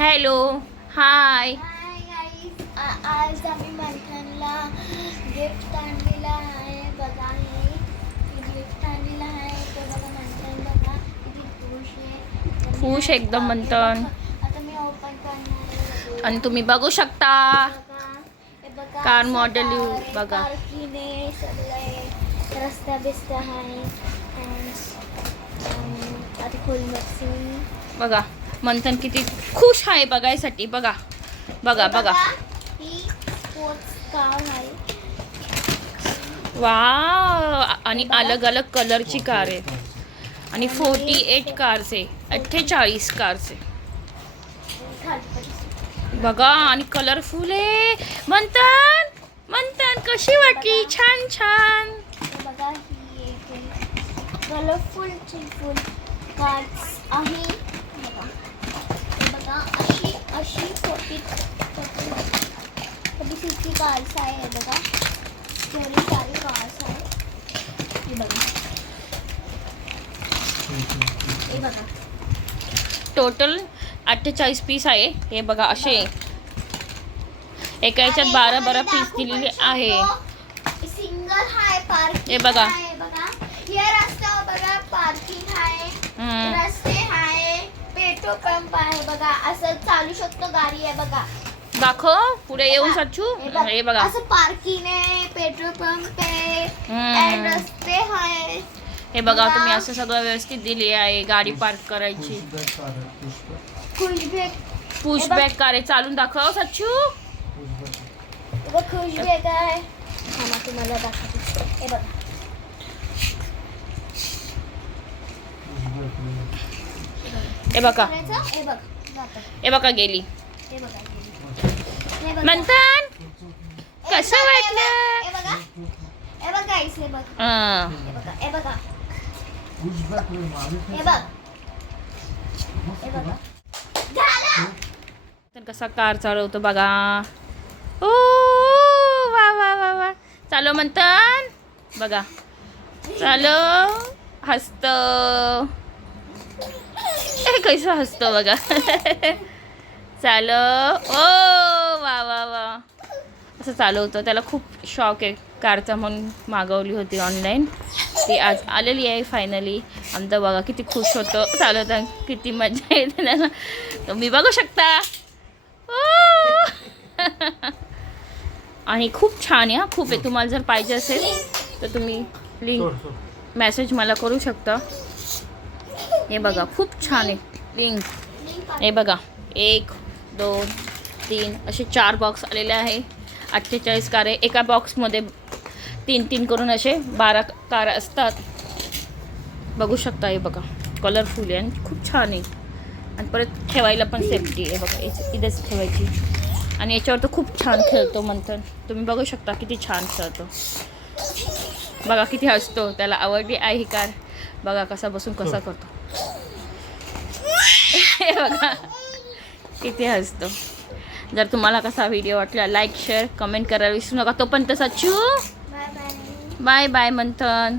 Hello, हाय. Hi guys, आज आम्ही मंथनला gift आणलेला आहे. बघा हे गिफ्ट आणलेलं आहे. ते बघा मंथन बघा किती खुश आहे. खुश एकदम मंथन. आता मी ओपन करणार आहे. आणि तुम्ही बघू शकता हे बघा कार मॉडेल बघा. पार्किंग सगळे रस्ता बिस्ता आहे. आता खोल बघून बघा मंथन किती खुश आहे बघायसाठी. बघा बघा बघा. ही स्पोर्ट्स कार आहे. वाव. आणि अलग अलग कलरची कार आहे. आणि 48 कार्स आहे, 48 कार्स आहे बघा. आणि कलरफुल आहे. मंथन मंथन कशी वाटली? छान छान. बघा ही कलरफुल चिलफुल कार्स आहे. बघा अशी अशी 46 कार्स आहे. बघा तेवढी सारी कार्स आहे. हे बघा हे बघा टोटल 48 पीस आहे. हे बघा असे एका याच्यात 12 पीस दिलेले आहे. सिंगल हाय पार्किंग. हे बघा. बघा हे रस्ता बघा पार्किंग आहे. रस्ते आहे. पेट्रोल पंप आहे. बघा असं चालू शकतो गाडी आहे. बघा दाखव पुढे येऊन सच्चू. हे बघा असं पार्किंग आहे. पेट्रोल पंप आहे. आणि रस्ते आहे. हे बघा तुम्ही असं सगळं व्यवस्थित दिली आहे. गाडी पार्क करायची. पुश बॅक कार आहे. चालून दाखव सच्चू. खुश बॅग आहे. तुम्हाला दाखवते. हे बघा हे बघा हे बघ हे बघा गेली. हे बघा मंथन कसं वाटलं? हे बघा हे बघ गाईस. हे बघ हे बघा हे बघा हे बघ हे बघा झालं. तर कसा कार चालवतो बघा. ओ वा वा वा वा. चालो मंथन. बघा चालो. हसतो. कसं हसतो बघा. चालो. ओ वा वा वा. असं चालवतो. त्याला खूप शॉक आहे कारचा म्हणून मागवली होती ऑनलाईन. ती आज आलेली आहे फायनली. आमचं बघा किती खुश होतो चालवता. किती मजा येते त्याला. तुम्ही बघू शकता. आणि खूप छान आहे. खूप आहे. तुम्हाला जर पाहिजे असेल तर तुम्ही लिंक मेसेज मला करू शकता. हे बघा खूप छान आहे लिंक. हे बघा 1 2 3 असे 4 बॉक्स आलेले आहे. 48 कार आहे. एका बॉक्समध्ये 3 करून असे 12 कार असतात. बघू शकता. हे बघा कलरफुल आहे आणि खूप छान आहे. आणि परत ठेवायला पण सेफ्टी आहे. बघा इथेच ठेवायची. आणि याच्यावर तर खूप छान खेळतो मंथन. तुम्ही बघू शकता किती छान खेळतो. बघा किती हसतो. त्याला आवडली आहे ही कार. बघा कसा बसून कसा करतो. हे बघा किती हसतो. जर तुम्हाला कसा व्हिडिओ वाटला लाईक शेअर कमेंट करायला विसरू नका. तोपर्यंत Sachchu bye bye. Bye bye मंथन.